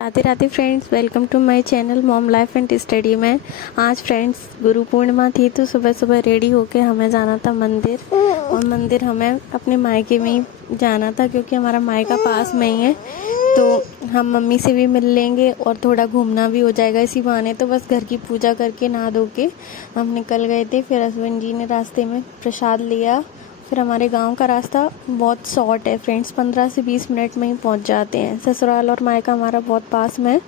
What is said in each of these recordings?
Radhe Radhe friends, welcome to my channel mom life and study में। आज friends Guru Purnima थी तो सुबह सुबह रेडी होके हमें जाना था मंदिर। और मंदिर हमें अपने मायके में ही जाना था क्योंकि हमारा मायका पास में ही है, तो हम मम्मी से भी मिल लेंगे और थोड़ा घूमना भी हो जाएगा इसी बहाने। तो बस घर की पूजा करके नहा धो के हम निकल गए थे। फिर हस्बैंड जी ने रास्ते में प्रसाद लिया। फिर हमारे गांव का रास्ता बहुत शॉर्ट है फ्रेंड्स, 15 से 20 मिनट में ही पहुंच जाते हैं। ससुराल और मायका हमारा बहुत पास में है,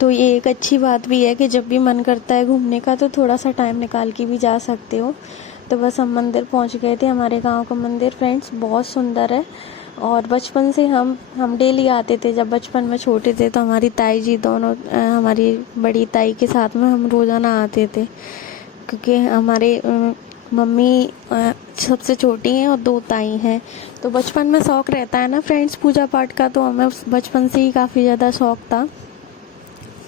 तो ये एक अच्छी बात भी है कि जब भी मन करता है घूमने का तो थोड़ा सा टाइम निकाल के भी जा सकते हो। तो बस हम मंदिर पहुंच गए थे। हमारे गांव का मंदिर फ्रेंड्स बहुत सुंदर है और बचपन से हम डेली आते थे। जब बचपन में छोटे थे तो हमारी ताई जी दोनों, हमारी बड़ी ताई के साथ में हम रोज़ाना आते थे क्योंकि हमारे मम्मी सबसे छोटी हैं और 2 ताई हैं। तो बचपन में शौक़ रहता है ना फ्रेंड्स पूजा पाठ का, तो हमें बचपन से ही काफ़ी ज़्यादा शौक़ था।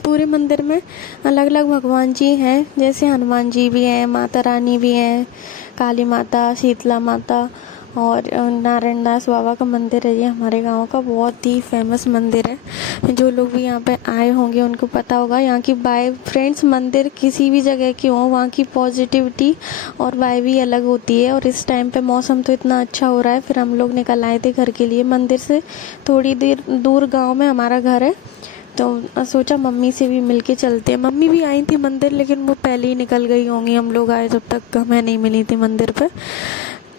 पूरे मंदिर में अलग अलग भगवान जी हैं, जैसे हनुमान जी भी हैं, माता रानी भी हैं, काली माता, शीतला माता और नारायण दास बाबा का मंदिर है। ये हमारे गांव का बहुत ही फेमस मंदिर है। जो लोग भी यहाँ पे आए होंगे उनको पता होगा यहाँ की वाइब फ्रेंड्स। मंदिर किसी भी जगह की हो, वहाँ की पॉजिटिविटी और वाइब ही अलग होती है। और इस टाइम पे मौसम तो इतना अच्छा हो रहा है। फिर हम लोग निकल आए थे घर के लिए। मंदिर से थोड़ी देर दूर गाँव में हमारा घर है, तो सोचा मम्मी से भी मिल के चलते हैं। मम्मी भी आई थी मंदिर, लेकिन वो पहले ही निकल गई होंगी। हम लोग आए जब तक हमें नहीं मिली थी मंदिर पे।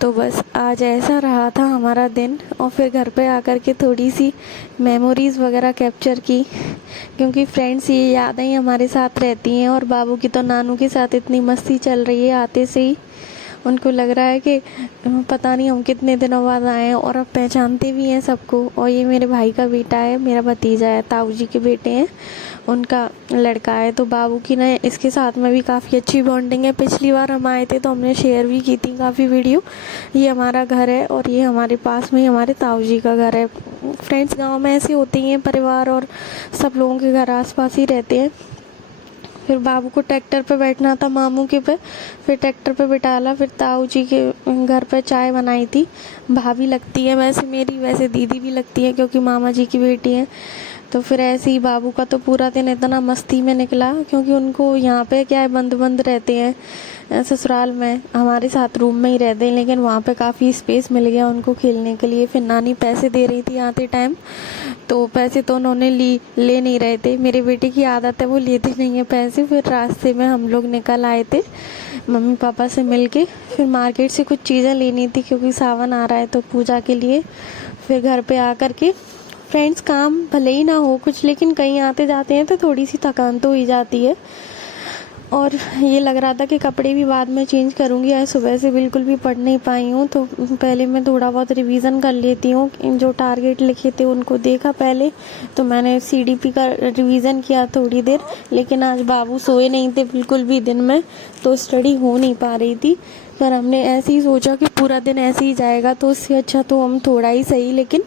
तो बस आज ऐसा रहा था हमारा दिन। और फिर घर पे आकर के थोड़ी सी मेमोरीज़ वगैरह कैप्चर की, क्योंकि फ्रेंड्स ये यादें हमारे साथ रहती हैं। और बाबू की तो नानू के साथ इतनी मस्ती चल रही है, आते से ही उनको लग रहा है कि पता नहीं हम कितने दिनों बाद आए हैं। और अब पहचानते भी हैं सबको। और ये मेरे भाई का बेटा है, मेरा भतीजा है, ताऊ जी के बेटे हैं, उनका लड़का है। तो बाबू की ना इसके साथ में भी काफ़ी अच्छी बॉन्डिंग है। पिछली बार हम आए थे तो हमने शेयर भी की थी काफ़ी वीडियो। ये हमारा घर है और ये हमारे पास में ही हमारे ताऊ जी का घर है। फ्रेंड्स गाँव में ऐसे होते हैं, परिवार और सब लोगों के घर आस-पास ही रहते हैं। फिर बाबू को ट्रैक्टर पे बैठना था मामू के पे, फिर ट्रैक्टर पे बिठाला। फिर ताऊ जी के घर पे चाय बनाई थी। भाभी लगती है वैसे मेरी, वैसे दीदी भी लगती है क्योंकि मामा जी की बेटी है। तो फिर ऐसे ही बाबू का तो पूरा दिन इतना मस्ती में निकला, क्योंकि उनको यहाँ पे क्या है, बंद बंद रहते हैं। ससुराल में हमारे साथ रूम में ही रहते हैं, लेकिन वहाँ पे काफ़ी स्पेस मिल गया उनको खेलने के लिए। फिर नानी पैसे दे रही थी आते टाइम, तो पैसे तो उन्होंने ले नहीं रहे थे। मेरे बेटे की आदत है वो लेते नहीं है पैसे। फिर रास्ते में हम लोग निकल आए थे मम्मी पापा से मिल के। फिर मार्केट से कुछ चीज़ें लेनी थी क्योंकि सावन आ रहा है तो पूजा के लिए। फिर घर पे आकर के फ्रेंड्स काम भले ही ना हो कुछ, लेकिन कहीं आते जाते हैं तो थोड़ी सी थकान तो ही जाती है। और ये लग रहा था कि कपड़े भी बाद में चेंज करूँगी, आज सुबह से बिल्कुल भी पढ़ नहीं पाई हूँ। तो पहले मैं थोड़ा बहुत रिवीजन कर लेती हूँ। जो टारगेट लिखे थे उनको देखा पहले, तो मैंने सीडीपी का रिवीजन किया थोड़ी देर। लेकिन आज बाबू सोए नहीं थे बिल्कुल भी दिन में, तो स्टडी हो नहीं पा रही थी। पर हमने ऐसे ही सोचा कि पूरा दिन ऐसे ही जाएगा, तो उससे अच्छा तो हम थोड़ा ही सही, लेकिन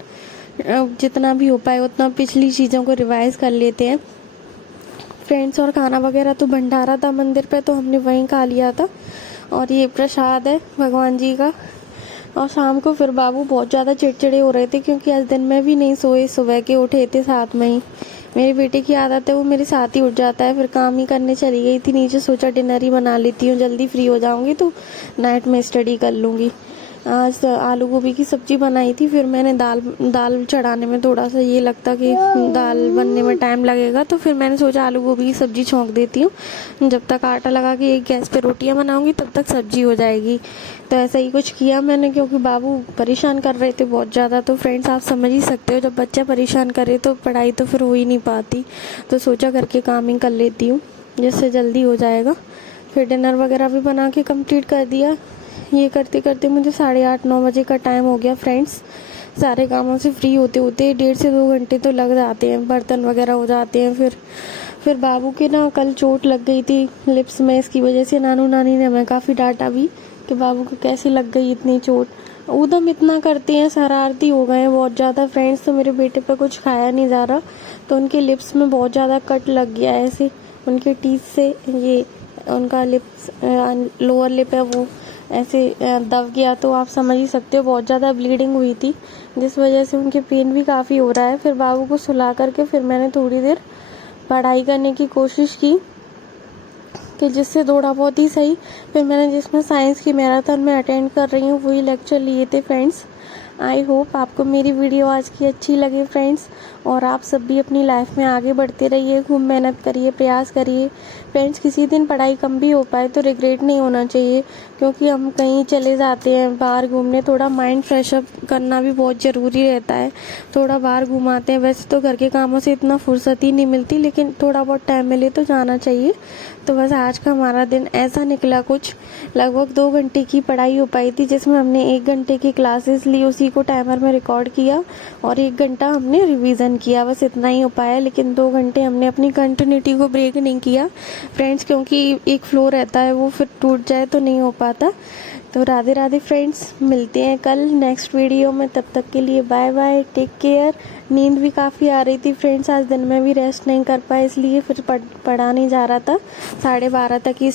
जितना भी हो पाए उतना पिछली चीज़ों को रिवाइज कर लेते हैं फ्रेंड्स। और खाना वगैरह तो भंडारा था मंदिर पे, तो हमने वहीं खा लिया था। और ये प्रसाद है भगवान जी का। और शाम को फिर बाबू बहुत ज़्यादा चिड़चिड़े हो रहे थे क्योंकि आज दिन में भी नहीं सोए, सुबह के उठे थे साथ में ही। मेरे बेटे की आदत है वो मेरे साथ ही उठ जाता है। फिर काम ही करने चली गई थी नीचे, सोचा डिनर ही बना लेती हूँ, जल्दी फ्री हो जाऊँगी तो नाइट में स्टडी कर लूँगी। आज आलू गोभी की सब्जी बनाई थी। फिर मैंने दाल चढ़ाने में थोड़ा सा ये लगता कि दाल बनने में टाइम लगेगा, तो फिर मैंने सोचा आलू गोभी की सब्जी छौंक देती हूँ। जब तक आटा लगा के एक गैस पे रोटियां बनाऊंगी तब तक सब्जी हो जाएगी। तो ऐसा ही कुछ किया मैंने, क्योंकि बाबू परेशान कर रहे थे बहुत ज़्यादा। तो फ्रेंड्स आप समझ ही सकते हो, जब बच्चा परेशान करे तो पढ़ाई तो फिर हो ही नहीं पाती। तो सोचा करके काम ही कर लेती हूँ जिससे जल्दी हो जाएगा। फिर डिनर वगैरह भी बना के कंप्लीट कर दिया। ये करते करते मुझे 8:30-9 बजे का टाइम हो गया फ्रेंड्स। सारे कामों से फ्री होते होते 1.5 से 2 घंटे तो लग जाते हैं, बर्तन वगैरह हो जाते हैं। फिर बाबू के ना कल चोट लग गई थी लिप्स में, इसकी वजह से नानू नानी ने हमें काफ़ी डांटा भी कि बाबू को कैसे लग गई इतनी चोट। उधम इतना करते हैं, शरारती हो गए हैं बहुत ज़्यादा फ्रेंड्स। तो मेरे बेटे पे कुछ खाया नहीं जा रहा, तो उनके लिप्स में बहुत ज़्यादा कट लग गया है ऐसे। उनके टीथ से ये उनका लिप्स लोअर लिप है वो ऐसे दब गया, तो आप समझ ही सकते हो बहुत ज़्यादा ब्लीडिंग हुई थी, जिस वजह से उनके पेन भी काफ़ी हो रहा है। फिर बाबू को सुला करके फिर मैंने थोड़ी देर पढ़ाई करने की कोशिश की कि जिससे थोड़ा बहुत ही सही। फिर मैंने जिसमें साइंस की मैराथन में अटेंड कर रही हूँ वही लेक्चर लिए थे फ्रेंड्स। आई होप आपको मेरी वीडियो आज की अच्छी लगे फ्रेंड्स, और आप सब भी अपनी लाइफ में आगे बढ़ते रहिए, खूब मेहनत करिए, प्रयास करिए फ्रेंड्स। किसी दिन पढ़ाई कम भी हो पाए तो रिग्रेट नहीं होना चाहिए, क्योंकि हम कहीं चले जाते हैं बाहर घूमने, थोड़ा माइंड फ्रेश अप करना भी बहुत ज़रूरी रहता है। थोड़ा बाहर घुमाते हैं, वैसे तो घर के कामों से इतना फुर्सत ही नहीं मिलती, लेकिन थोड़ा बहुत टाइम मिले तो जाना चाहिए। तो बस आज का हमारा दिन ऐसा निकला, कुछ लगभग 2 घंटे की पढ़ाई हो पाई थी, जिसमें हमने 1 घंटे की क्लासेस ली, उसी को टाइमर में रिकॉर्ड किया, और 1 घंटा हमने रिवीजन किया। बस इतना ही हो पाया, लेकिन 2 घंटे हमने अपनी कंटिन्यूटी को ब्रेक नहीं किया फ्रेंड्स, क्योंकि एक फ्लो रहता है, वो फिर टूट जाए तो नहीं हो पाता। तो राधे राधे फ्रेंड्स, मिलते हैं कल नेक्स्ट वीडियो में, तब तक के लिए बाय बाय, टेक केयर। नींद भी काफ़ी आ रही थी फ्रेंड्स, आज दिन में भी रेस्ट नहीं कर पाए, इसलिए फिर पढ़ा नहीं जा रहा था, 12:30 तक ही